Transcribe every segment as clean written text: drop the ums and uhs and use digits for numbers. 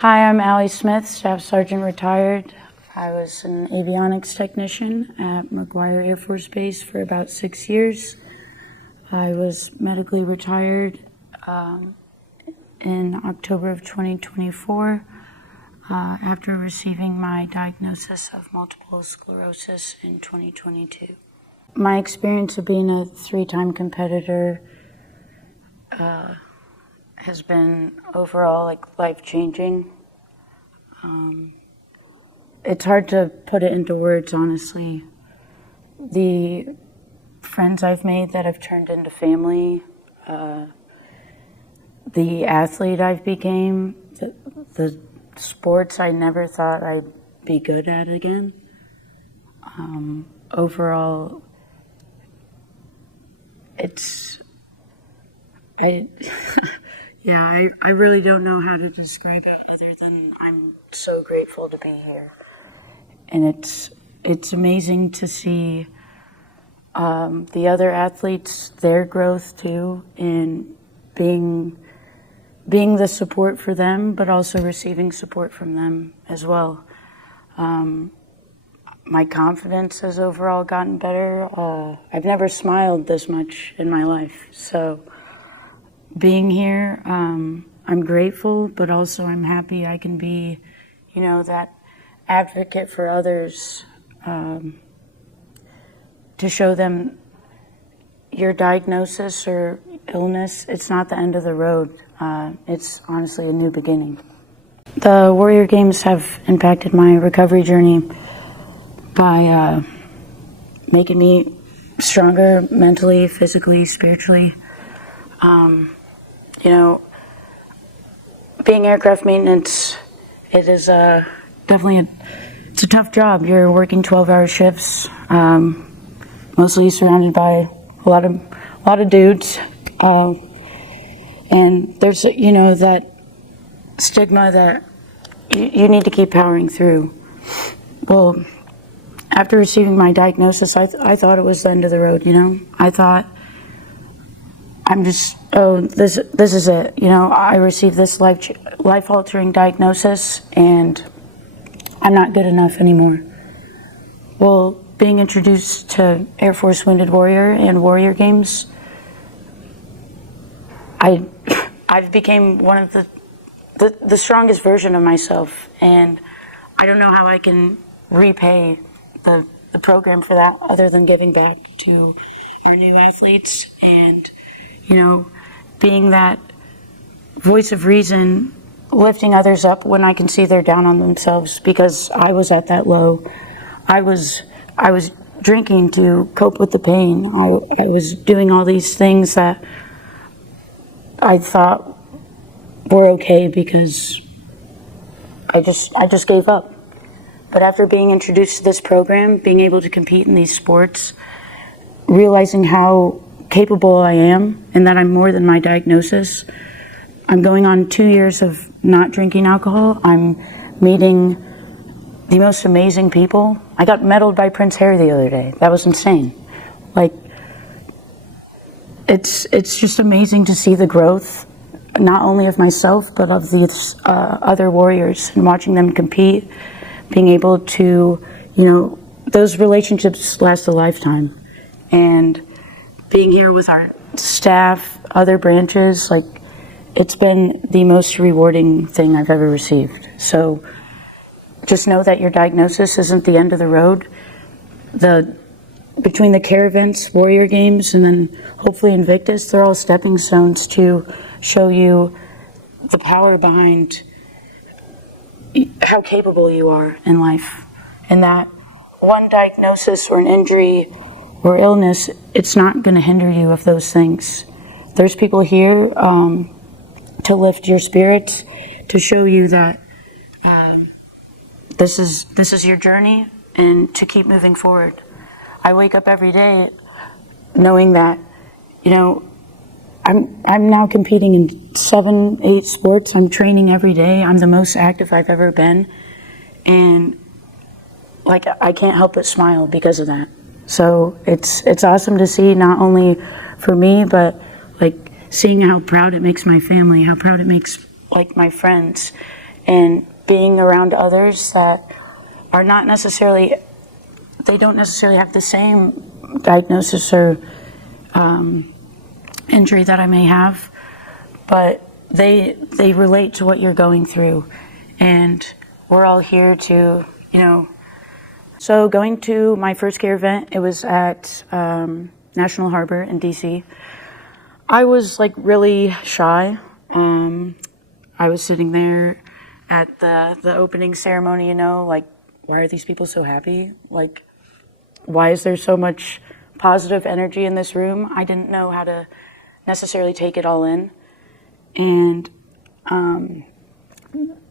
Hi, I'm Allison Smith, Staff Sergeant retired. I was an avionics technician at McGuire Air Force Base for about 6 years. I was medically retired in October of 2024 after receiving my diagnosis of multiple sclerosis in 2022. My experience of being a 3-time competitor has been overall life-changing. It's hard to put it into words, honestly. The friends I've made that have turned into family, the athlete I've became, the sports I never thought I'd be good at again. Overall, I really don't know how to describe it other than I'm so grateful to be here. And it's amazing to see the other athletes, their growth too, in being the support for them, but also receiving support from them as well. My confidence has overall gotten better. I've never smiled this much in my life, so being here, I'm grateful, but also I'm happy I can be, that advocate for others, to show them your diagnosis or illness, it's not the end of the road. It's honestly a new beginning. The Warrior Games have impacted my recovery journey by making me stronger mentally, physically, spiritually. Being aircraft maintenance, it is definitely it's a tough job. You're working 12-hour shifts, mostly surrounded by a lot of dudes, and there's that stigma that you need to keep powering through. Well, after receiving my diagnosis, I thought it was the end of the road. I thought this is it. I received this life-altering diagnosis, and I'm not good enough anymore. Well, being introduced to Air Force Wounded Warrior and Warrior Games, I've became one of the strongest version of myself, and I don't know how I can repay the program for that other than giving back to our new athletes and being that voice of reason, lifting others up when I can see they're down on themselves, because I was at that low. I was drinking to cope with the pain. I was doing all these things that I thought were okay because I just gave up. But after being introduced to this program, being able to compete in these sports, realizing how capable I am and that I'm more than my diagnosis. I'm going on 2 years of not drinking alcohol. I'm meeting the most amazing people. I got medaled by Prince Harry the other day. That was insane. It's just amazing to see the growth, not only of myself, but of these other warriors, and watching them compete, being able to, those relationships last a lifetime. And being here with our staff, other branches, it's been the most rewarding thing I've ever received. So just know that your diagnosis isn't the end of the road. Between the care events, Warrior Games, and then hopefully Invictus, they're all stepping stones to show you the power behind how capable you are in life. And that one diagnosis or an injury or illness, it's not going to hinder you of those things. There's people here to lift your spirits, to show you that this is your journey, and to keep moving forward. I wake up every day knowing that, I'm now competing in 7-8 sports. I'm training every day. I'm the most active I've ever been, and I can't help but smile because of that. So it's awesome to see, not only for me, but seeing how proud it makes my family, how proud it makes my friends, and being around others that are not necessarily, they don't necessarily have the same diagnosis or injury that I may have, but they relate to what you're going through, and we're all here to, So going to my first care event, it was at National Harbor in DC. I was like really shy. I was sitting there at the opening ceremony, like, why are these people so happy? Like, why is there so much positive energy in this room? I didn't know how to necessarily take it all in. And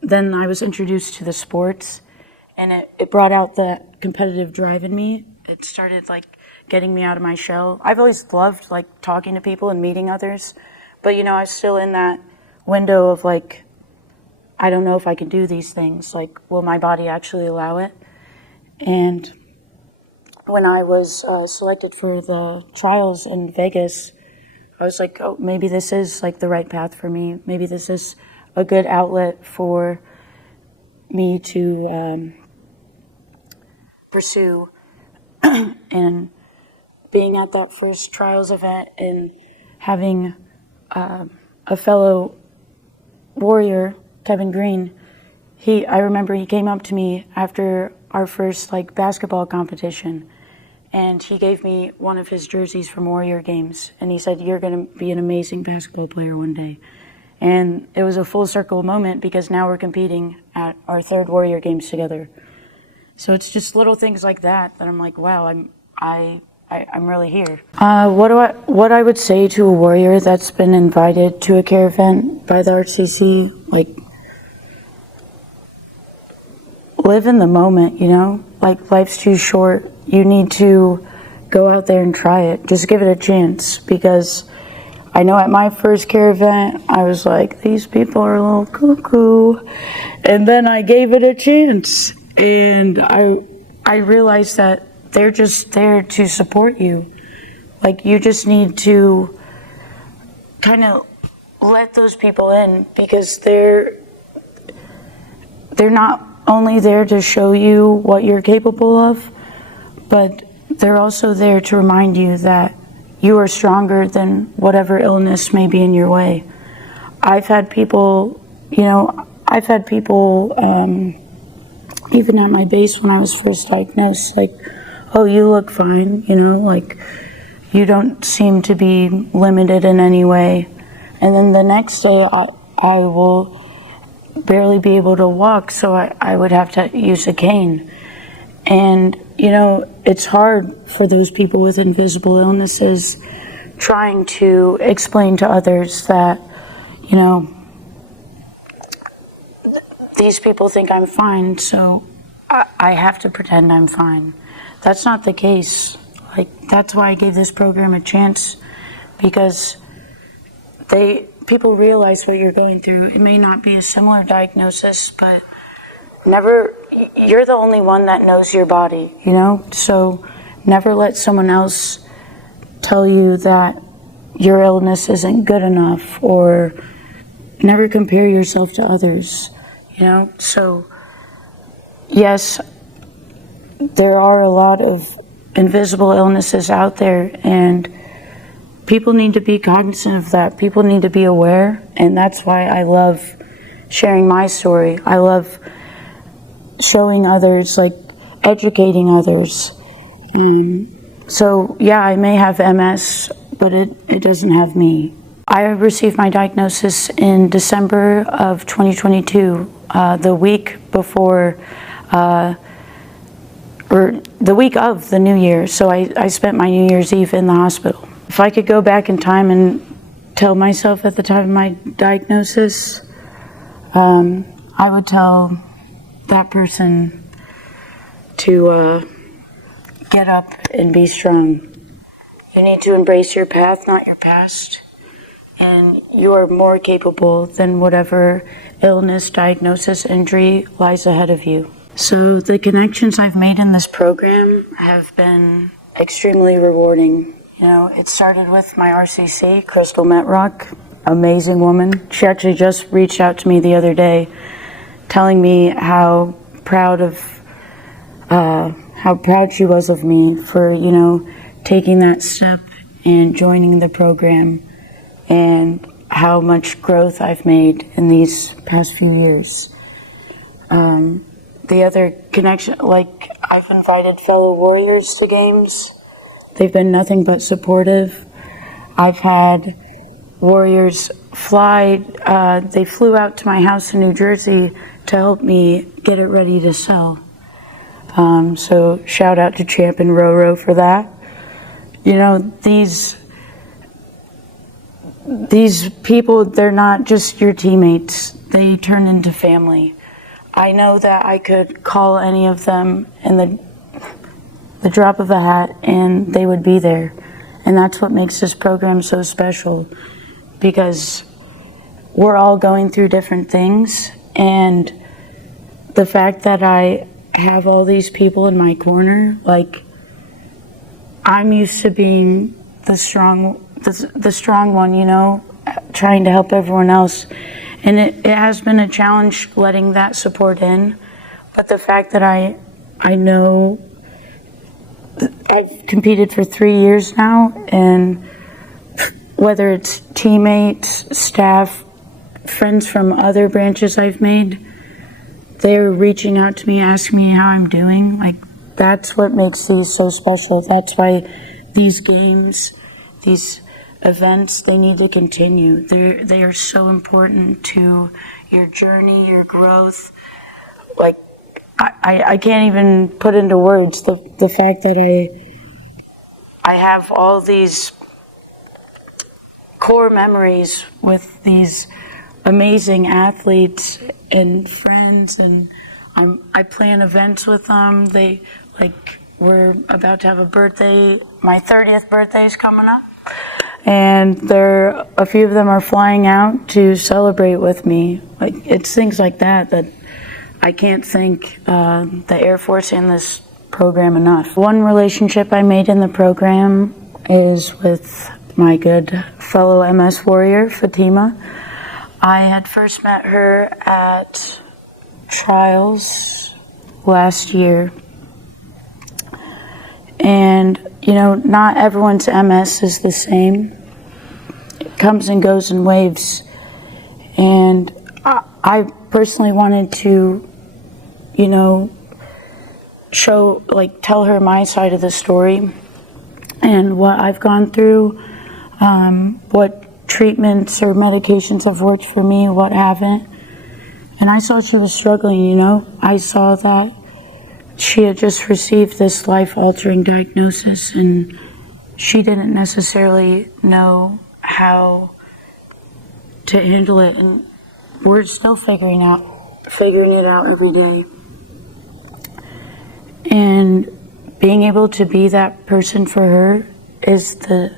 then I was introduced to the sports, and it brought out the competitive drive in me. It started like getting me out of my shell. I've always loved like talking to people and meeting others, but I was still in that window of like, I don't know if I can do these things. Like, will my body actually allow it? And when I was selected for the trials in Vegas, I was like, oh, maybe this is like the right path for me. Maybe this is a good outlet for me to pursue. And being at that first trials event and having a fellow warrior, Kevin Green, I remember he came up to me after our first like basketball competition, and he gave me one of his jerseys from Warrior Games, and he said, "You're going to be an amazing basketball player one day." And it was a full circle moment, because now we're competing at our third Warrior Games together. So it's just little things like that I'm like, wow, I'm really here. What I would say to a warrior that's been invited to a care event by the RCC, like, live in the moment, like, life's too short. You need to go out there and try it. Just give it a chance, because I know at my first care event, I was like, these people are a little cuckoo. And then I gave it a chance, and I realized that they're just there to support you. Like, you just need to kind of let those people in, because they're not only there to show you what you're capable of, but they're also there to remind you that you are stronger than whatever illness may be in your way. I've had people, even at my base when I was first diagnosed, like, oh, you look fine, like, you don't seem to be limited in any way. And then the next day, I will barely be able to walk, so I would have to use a cane. And, it's hard for those people with invisible illnesses trying to explain to others that, these people think I'm fine, so I have to pretend I'm fine. That's not the case. Like, that's why I gave this program a chance, because people realize what you're going through. It may not be a similar diagnosis, but you're the only one that knows your body, So never let someone else tell you that your illness isn't good enough, or never compare yourself to others, So yes, there are a lot of invisible illnesses out there, and people need to be cognizant of that. People need to be aware, and that's why I love sharing my story. I love showing others, like, educating others. So yeah, I may have MS, but it doesn't have me. I received my diagnosis in December of 2022, the week before, or the week of the New Year. So I spent my New Year's Eve in the hospital. If I could go back in time and tell myself at the time of my diagnosis, I would tell that person to get up and be strong. You need to embrace your path, not your past. And you are more capable than whatever illness, diagnosis, injury lies ahead of you. So the connections I've made in this program have been extremely rewarding. It started with my RCC, Crystal Metrock, amazing woman. She actually just reached out to me the other day telling me how proud she was of me for, taking that step and joining the program, and how much growth I've made in these past few years. The other connection, like, I've invited fellow warriors to games. They've been nothing but supportive. I've had warriors they flew out to my house in New Jersey to help me get it ready to sell. So shout out to Champ and Roro for that. These people, they're not just your teammates. They turn into family. I know that I could call any of them in the drop of a hat and they would be there. And that's what makes this program so special, because we're all going through different things, and the fact that I have all these people in my corner, like, I'm used to being the strong one, trying to help everyone else. And it has been a challenge letting that support in. But the fact that I know I've competed for 3 years now, and whether it's teammates, staff, friends from other branches I've made, they're reaching out to me, asking me how I'm doing. Like, that's what makes these so special. That's why these games, these events, they need to continue. They are so important to your journey, your growth. Like, I can't even put into words the fact that I have all these core memories with these amazing athletes and friends, and I plan events with them. We're about to have a birthday. My 30th birthday is coming up. And a few of them are flying out to celebrate with me. Like, it's things like that I can't thank the Air Force and this program enough. One relationship I made in the program is with my good fellow MS warrior, Fatima. I had first met her at trials last year. And, not everyone's MS is the same. It comes and goes in waves. And I personally wanted to, tell her my side of the story and what I've gone through, what treatments or medications have worked for me, what haven't. And I saw she was struggling, I saw that she had just received this life-altering diagnosis, and she didn't necessarily know how to handle it, and we're still figuring it out every day. And being able to be that person for her is the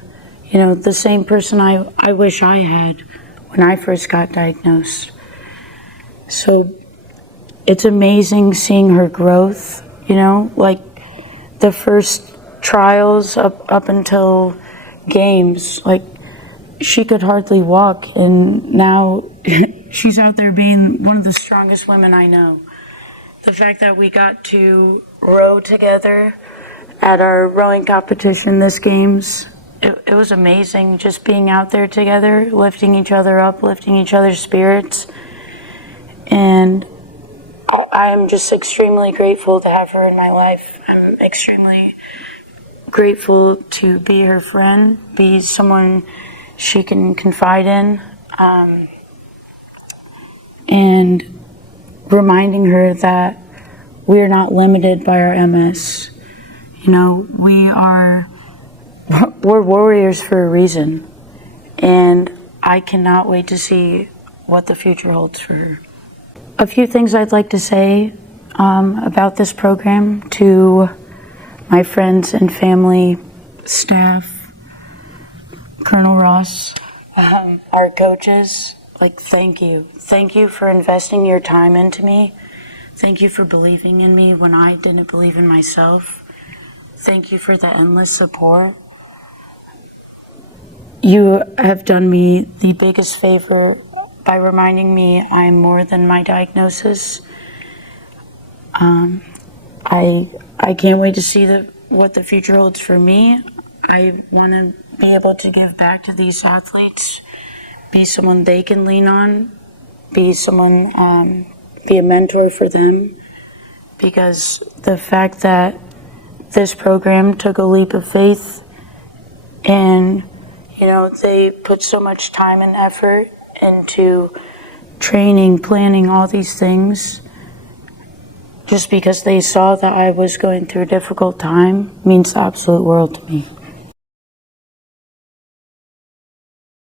same person I wish I had when I first got diagnosed. So it's amazing seeing her growth, like the first trials up until games, like she could hardly walk, and now she's out there being one of the strongest women I know. The fact that we got to row together at our rowing competition this games, it was amazing just being out there together, lifting each other up, lifting each other's spirits. And I am just extremely grateful to have her in my life. I'm extremely grateful to be her friend, be someone she can confide in, and reminding her that we are not limited by our MS. We're warriors for a reason, and I cannot wait to see what the future holds for her. A few things I'd like to say about this program to my friends and family, staff, Colonel Ross, our coaches. Thank you. Thank you for investing your time into me. Thank you for believing in me when I didn't believe in myself. Thank you for the endless support. You have done me the biggest favor by reminding me I'm more than my diagnosis. I can't wait to see what the future holds for me. I want to be able to give back to these athletes, be someone they can lean on, be someone, be a mentor for them, because the fact that this program took a leap of faith and, you know, they put so much time and effort into training, planning, all these things, just because they saw that I was going through a difficult time, means the absolute world to me.